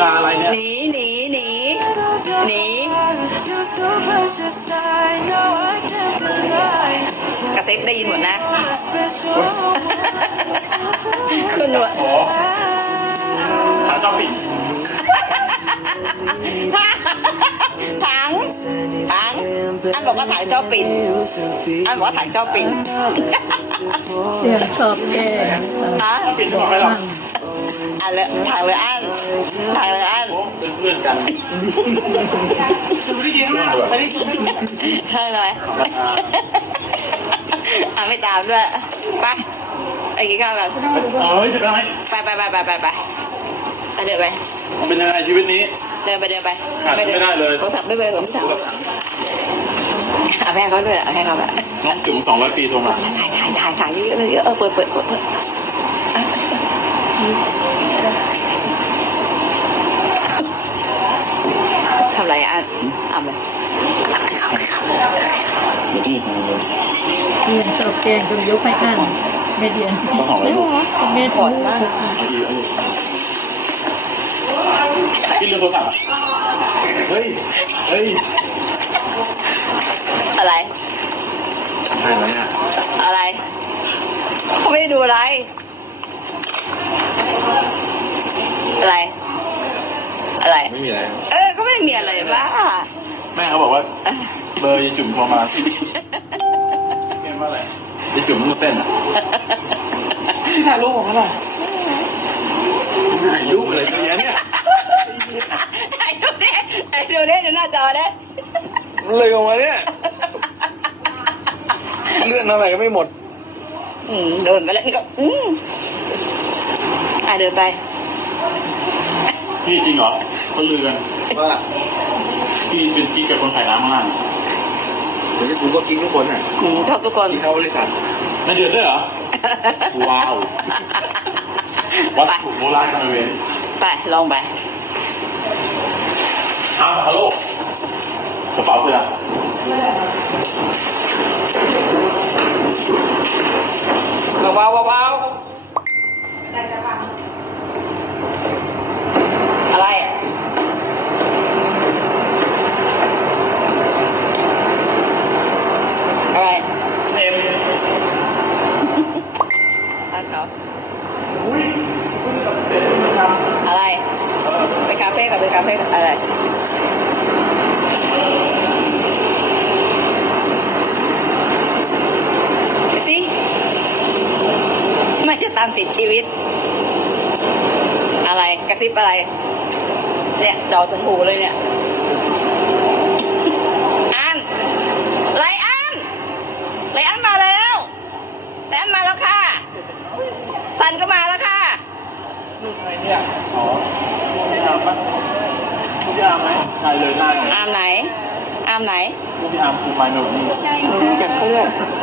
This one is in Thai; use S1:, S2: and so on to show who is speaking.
S1: ลาอะไรเนี่ย
S2: หนีกระซิบได้ยินหมดนะคุณวะ
S1: หาชอบปิด
S2: ถังอันบอกว่าถ่ายชอบปิ่นอันบอกว่าถ่ายชอบปิ่น
S3: เสียงชอบแก่
S2: ฮะ
S1: ปิดบอกไม่หรอก
S2: อันเลยถ่ายเลยอัน
S1: เป็นเพื่อนกันไม่ได้ยินไม่ได้ยิน
S2: ใช่ไหมไม่ตามด้วยไปกินข้าวกัน
S1: จะไปไหม
S2: ไปเดินไป
S1: เป็นยังไงชีวิตนี้
S2: เดินไป
S1: ขาดไม่ได้เลย
S2: เขาถับไม่เลยผมถับแม่เขาด้วยให้เขาแบบ
S1: น้องจุ๋ม200 ปีโทรมา
S2: ถ่ายเยอะเลยเปิดทำไรอ่ะเลย
S3: เรียนชอบแกงต้องยกให้อ่านไม่เรียน
S1: ก็200 ลูก
S3: แม่ถอดมาก
S1: พี่เรื่องโทรศัพท์เฮ้ย
S2: อะไร
S1: ใช่ไหมเนี่ย
S2: อะไรเขาไม่ได้ดูอะไร
S1: ไม่มีอะไร
S2: ก็ไม่มีอะไรบ้า
S1: แม่เขาบอกว่าเบอร์ยายจุ๋มโทรมาเรียกว่าอะไรยายจุ๋มมันเส้นถ่ายรูปของเขาหน่อยถ่ายรูปอะไรตัวนี้เนี่ย
S2: ถ่ายดูหน้าจอได้
S1: เลยออกมาเนี่ยเลื่อนอะไรก็ไม่หมด
S2: เดินไปแล้วนี่ก็เดินไป
S1: พี่จริงเหรอเขาลือกันว่าพี่เป็นกิ๊กกับคนใส่น้ำข้างล่างเดี๋ยวกูก็กิ๊กทุกคนอ่ะ
S2: ชอบทุกคน
S1: ที่เขาบริษัทไม่เดือดด้วยเหรอว้าววัดถูกโบราณกันเลย
S2: ไปลองไป
S1: ฮัลโหลกระเป๋าเพื่อ
S2: ว้าวอะไร
S1: เต็ม
S2: ร้านเขาอะไรไปคาเฟ่กับอะไรสิมันจะตามติดชีวิตอะไรกระซิบอะไรเนี่ยจอถึงหูเลยเนี่ยไลอ้อนมาแล้วค่ะซันก็มาแล้วค่ะ
S1: ลูกใครเนี่ยอ๋อพี่อาร์มปะพี่อาร์มไหมใช่เลยหน้า
S2: อาร์มไหน
S1: ลูกพี่อาร์มคือไฟโนนี่
S2: ใช่รู้จักเขาด้วย